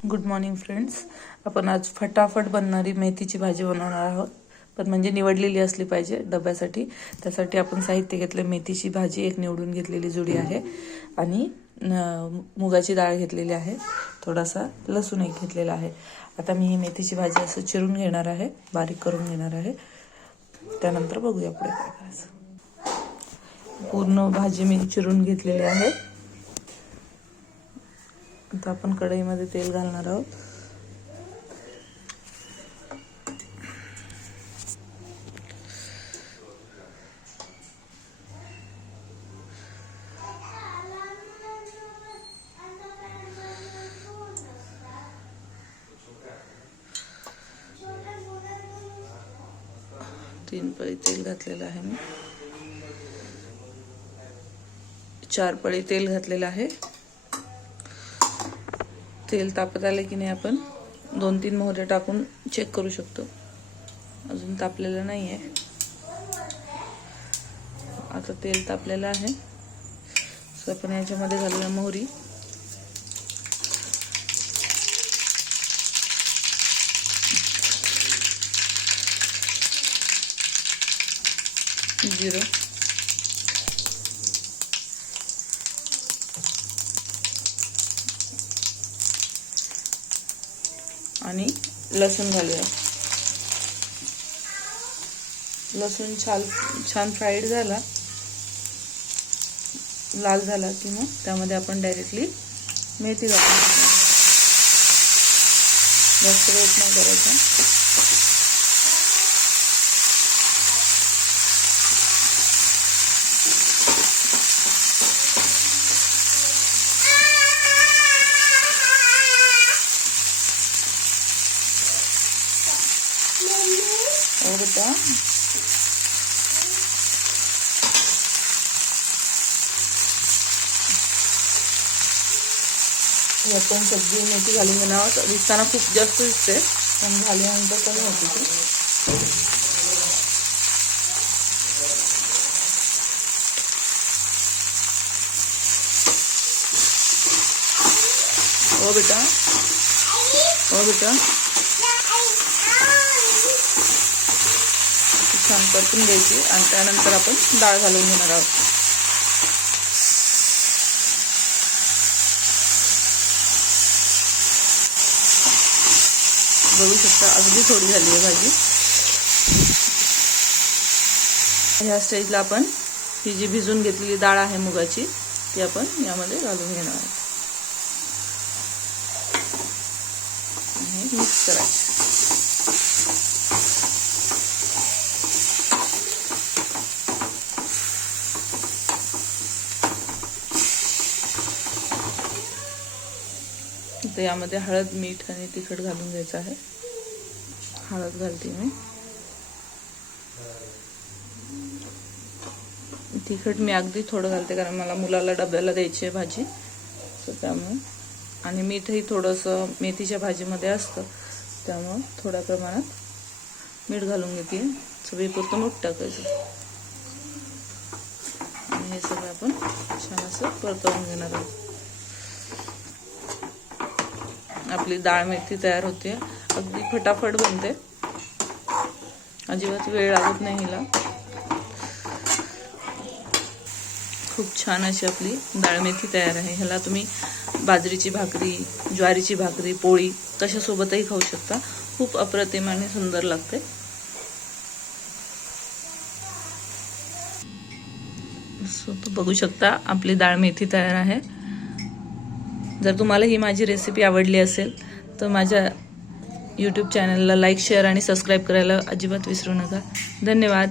Good morning friends आपण आज फटाफट बनणारी मेथीची भाजी बनवणार आहोत. पण म्हणजे निवडलेली असली पाहिजे डब्यासाठी. त्यासाठी आपण साहित्य घेतलं मेथीची भाजी एक निवडून घेतलेली जुडी आहे. आणि मुगाची डाळ घेतलेली आहे. थोडासा लसूण एक घेतलेला आहे. आता मी ही मेथीची भाजी असं चिरून घेणार आहे बारीक करून घेणार आहे. त्यानंतर बघूया पुढे काय करायचं. पूर्ण भाजी मी चिरून घेतलेली आहे. आता आपण कढईमध्ये तेल घालणार आहोत. तीन पळी तेल घातलेलं आहे मी. चार पळी तेल घातलेलं आहे. तेल तापत आलं की नाही आपण दोन तीन मोहरे टाकून चेक करू शकतो. अजून तापलेलं नाही आहे आता तेल तापलेलं आहे. सो आपण याच्यामध्ये घालूया मोहरी. जिरं आणि लसूण घालूया. लसूण छान छान फ्राईड झाला. लाल झाला की मग त्यामध्ये आपण डायरेक्टली मेथी घालू जास्त वेट नाही करायचा हो बेटा ही आपण सब्ज़ी मेथी घालून दिसताना खूप जास्त दिसते पण घाल्यानंतर कमी होते ती हो बेटा हो बेटा छान परतून घ्यायची आणि त्यानंतर आपण डाळ घालून घेणार आहोत. बघू शकता अगदी थोडी झाली आहे भाजी. ह्या स्टेजला आपण ही जी भिजून घेतलेली डाळ आहे मुगाची ती आपण यामध्ये घालून घेणार आहोत. मिक्स करायचं. तर यामध्ये हळद मीठ आणि तिखट घालून घ्यायचं आहे. हळद घालते मी. तिखट मी अगदी थोडं घालते कारण मला मुलाला डब्याला द्यायची आहे भाजी. तर त्यामुळे. आणि मीठही थोडंसं मेथीच्या भाजीमध्ये असतं. त्यामुळं थोड्या प्रमाणात मीठ घालून घेते. चवीपुरतं मीठ टाकायचं. आणि हे सगळं आपण छान असं परतवून घेणार आहोत. आपली डाळ मेथी तयार होते. अगदी फटाफट बनते. अजिबात वेळ लागत नाही हिला. खूप छान अशी आपली डाळ मेथी तयार आहे. ह्याला तुम्ही बाजरीची भाकरी ज्वारीची भाकरी पोळी कशासोबतही खाऊ शकता. खूप अप्रतिम आणि सुंदर लागते. सो तो बघू शकता आपली डाळ मेथी तयार आहे. जर तुम्हाला ही माझी रेसिपी आवडली असेल तर माझ्या यूट्यूब चॅनलला लाईक शेअर आणि सबस्क्राईब करायला अजिबात विसरू नका. धन्यवाद.